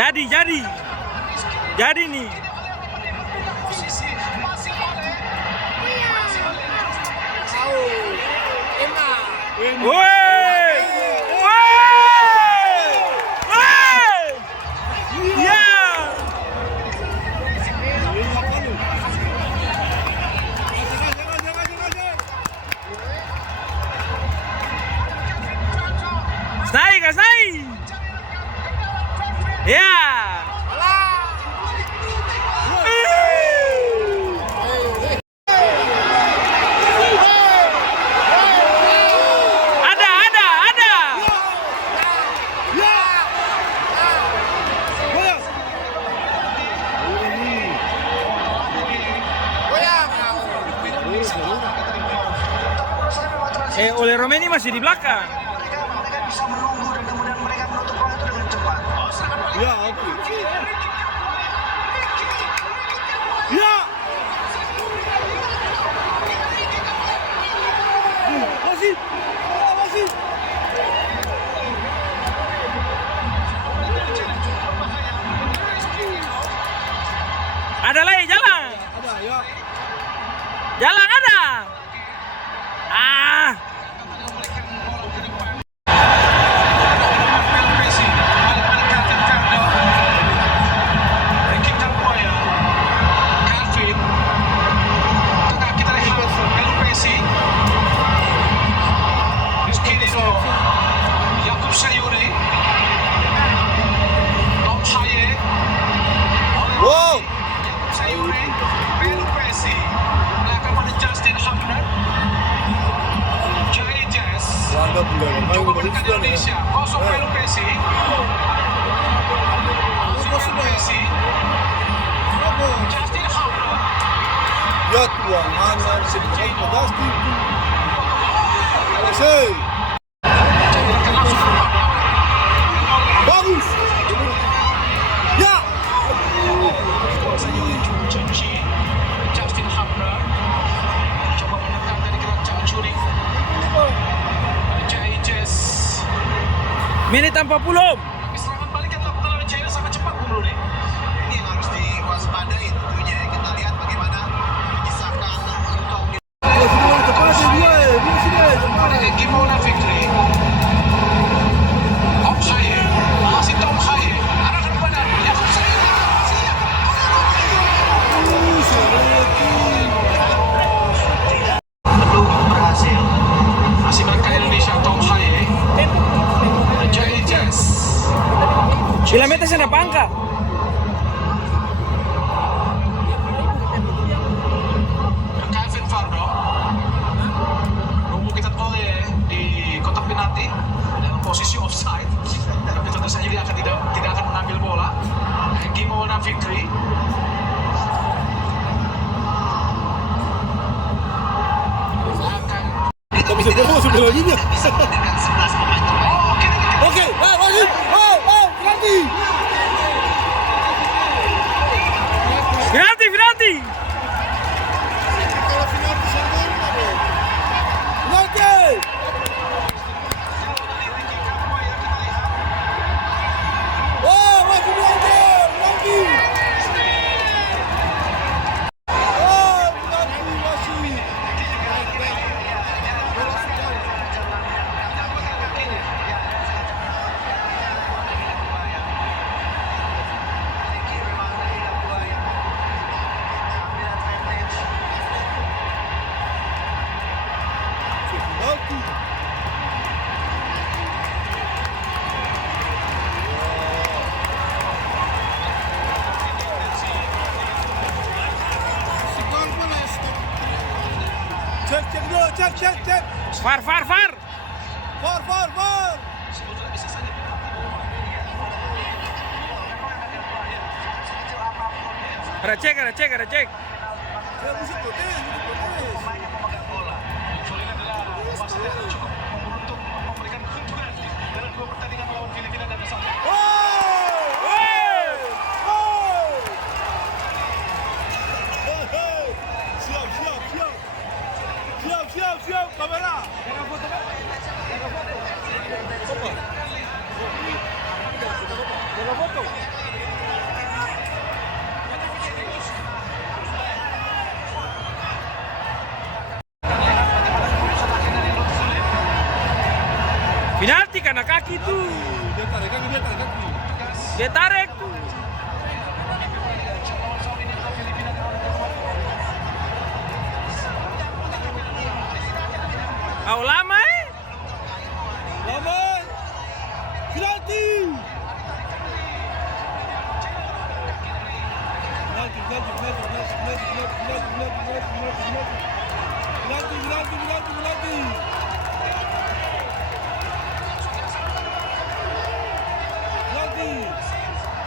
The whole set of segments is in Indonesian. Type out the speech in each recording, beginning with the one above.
Jadi nih. Woi! Ya! Kasai! Ya! Oleh Romeni masih di belakang. Mereka bisa menunggu dan kemudian mereka menutup ruang itu dengan cepat. Ya, oke. Ya. Masih. Ada lagi jalan. Ada, ya. Jalan ada. Indonesia, kosong Pelupesi. Justin Hamra. Ya Tuhan, mana sedikit Justin. Selesai. Bagus. Ya. Justin Hamra coba menekan dari keranjang curi. Menit 40. Serangan balik yang dilakukan oleh China sangat cepat dulu nih. Ini yang harus diwaspadai tentunya. Kita lihat bagaimana mengisahkan Tom Gimona victory. Tom Haye, masih Tom Haye. Arahkan kepada Yakub Sayuri. Belum berhasil. Masih mereka Indonesia Tom Haye. Bila meta sana pangka. Kevin Fardo. Nunggu kita oleh di kotak penalti dalam posisi offside. Tapi tentu saja dia tidak akan mengambil bola. Gimona victory. Kita bisa bohong sebenarnya. Oke, masih. Penalti. Cek. Far. For. Ada cek. Saya mesti protes. Untuk memberikan keuntungan dalam dua pertandingan melawan Filipina dan Australia. Siap, kamera. Jaga foto. Penalti karena kaki tuh. Dia tarik kaki, dia tarik kaki. Dia tarik tuh. Kau lama Lama. Penalti.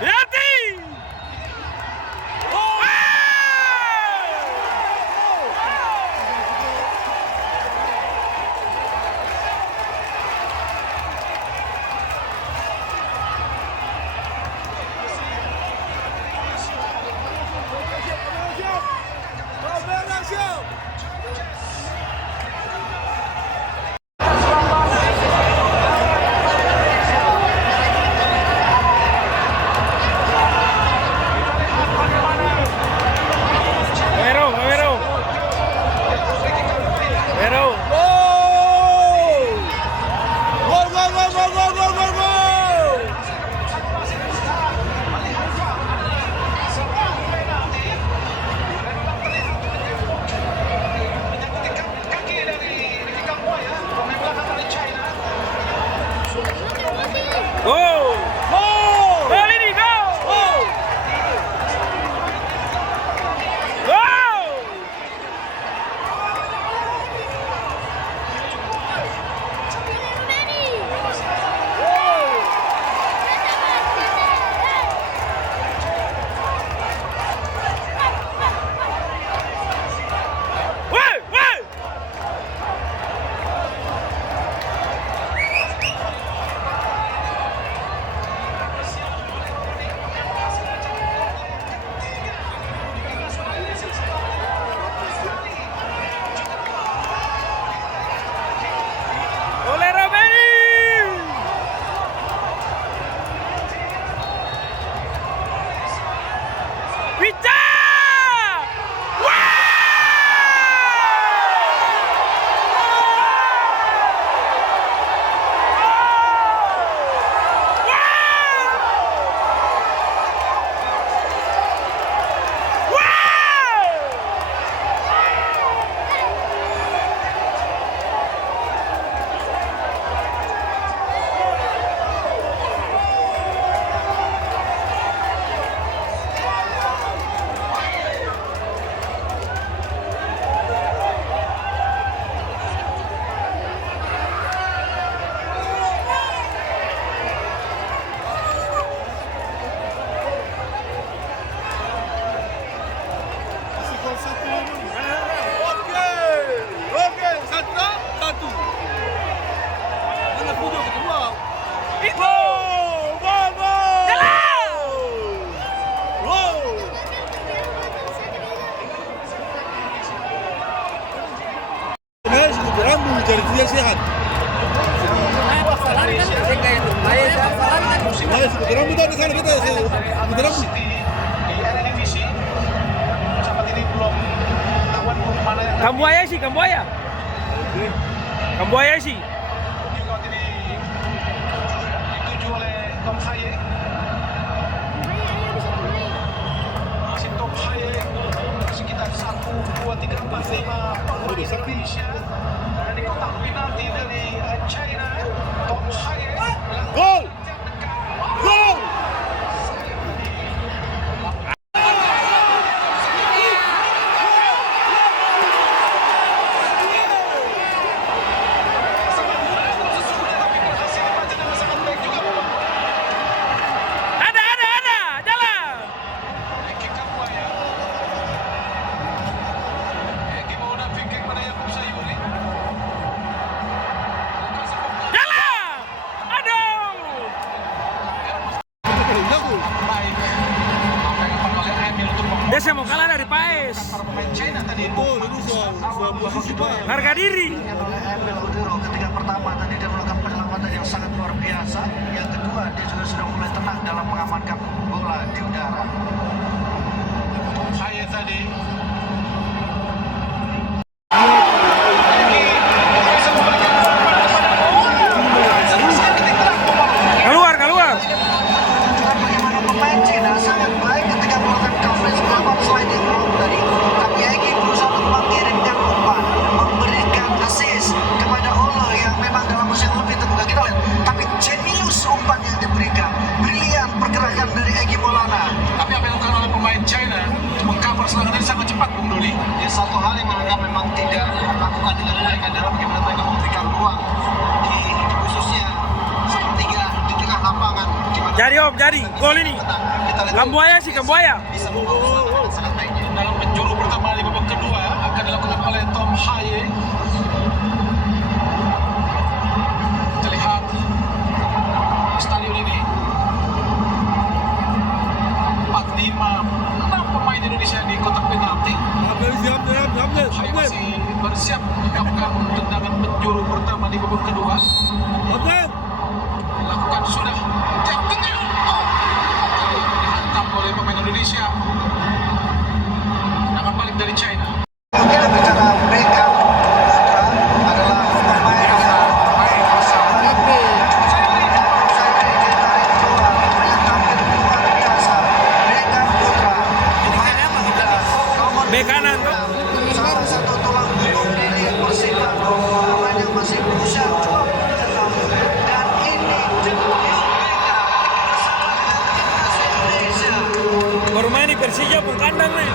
Penalti. Kamero. Kaki dari Ricky Kambuaya, pemain belakang dari China. Go. Gol ini, go. Go. Woi. Oleh Robeni. Pica. Satu. Mana punya kedua? Itu. Jalan. Sebenarnya sudah rambut jadi tidak sehat. Sebenarnya sudah rambut dari sana kita sudah rambut. Di Eredivisie sampai ini belum ketahuan mana yang Kambuaya sih. juga dituju oleh Tom Haye. Masih Tom Haye sekitar 1, 2, 3, 4, 5 pemain Indonesia. Dan di kotak penalti dari China, Tom Haye Gol! Gol! Ada. Jalan. Ricky Kambuaya. Gimana fikir pada Yakub Sayuri? Jalan. Aduh. Baik. Apa yang dilakukan oleh Emil untuk Dia saya mau kalah dari Paes. para pemain China tadi itu. Oh, ini sudah posisi Pak. Harga diri. Oleh Emil Udero ketika pertama tadi dia melakukan penyelamatan yang sangat luar biasa. Yang kedua dia juga sudah mulai tenang dalam mengamankan bola di udara. Saya tadi jawab jadi gol ini. Kambuaya sih Kambuaya. Bisa membawa sangat baiknya. Dalam penjuru pertama di babak kedua akan dilakukan oleh Tom Haye. Terlihat stadion ini 4-5-6 pemain Indonesia di kotak penalti. Haye masih bersiap menyiapkan tendangan penjuru pertama di babak kedua. Dilakukan sudah. Dihantam oleh pemain Indonesia. Tendangan balik dari China. Kita bicara Beckham adalah pemain yang sangat saya ini ditarik keluar dengan tampil luar biasa. Beckham Putra Bek kanan tuh. salah satu tulang punggung dari Persikabo, pemain yang masih berusia 20 tahun dan ini Beckham bersama dengan timnas Indonesia. Baru main di Persija pun kandang nih.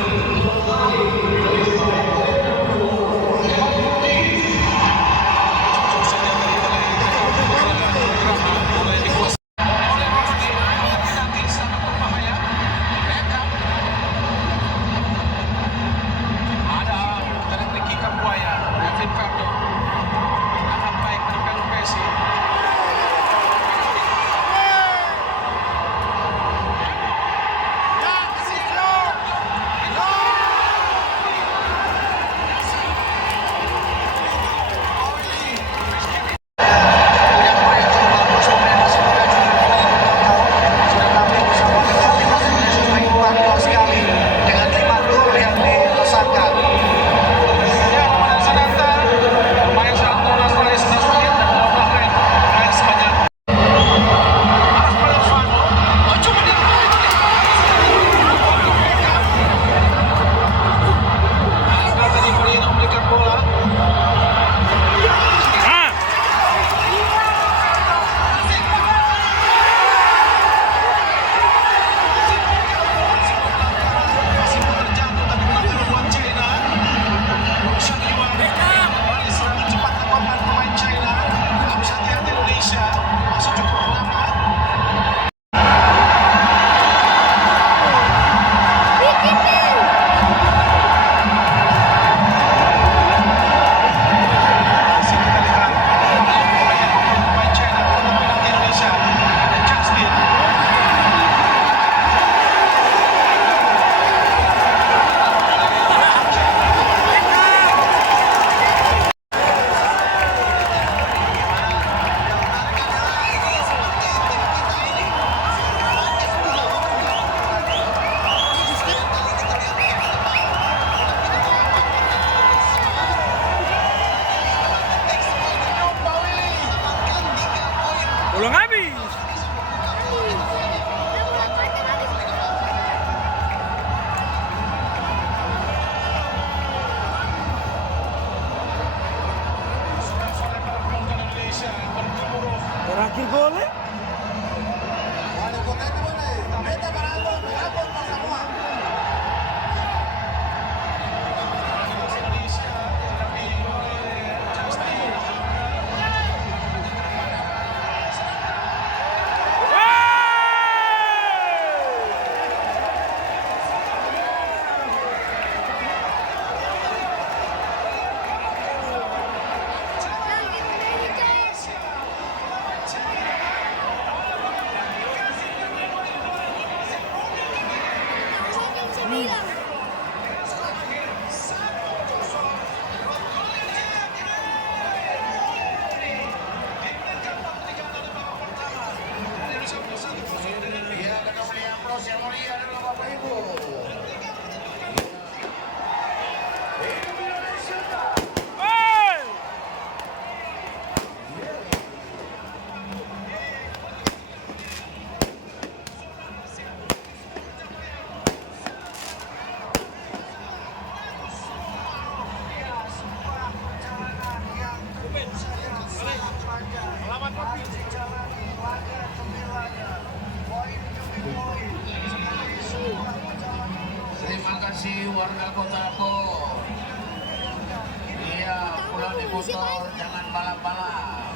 Ulang habis. Terakhir golnya. Terima kasih warga Kota Bogor. Iya, pulang di motor, jangan balap-balap.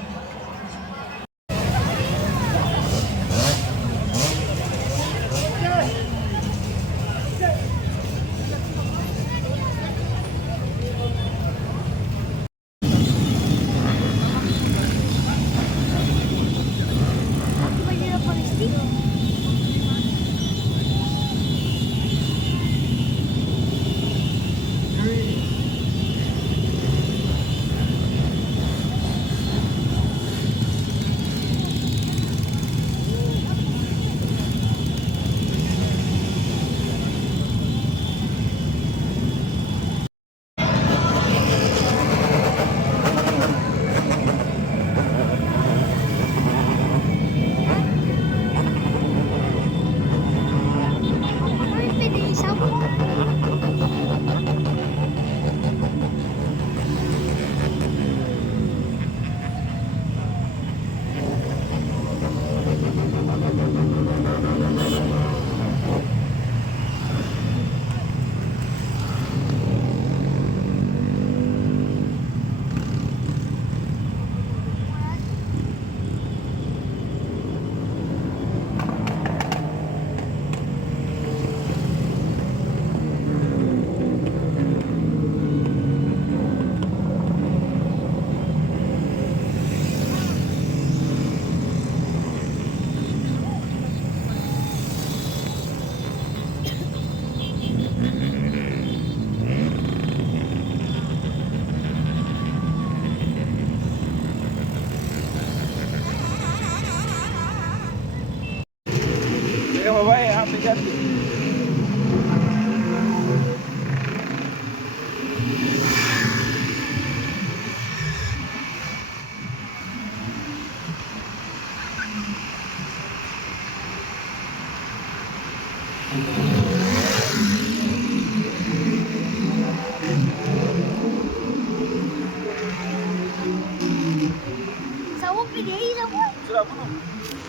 ganti. Sawo PDI sawo. Sudah belum?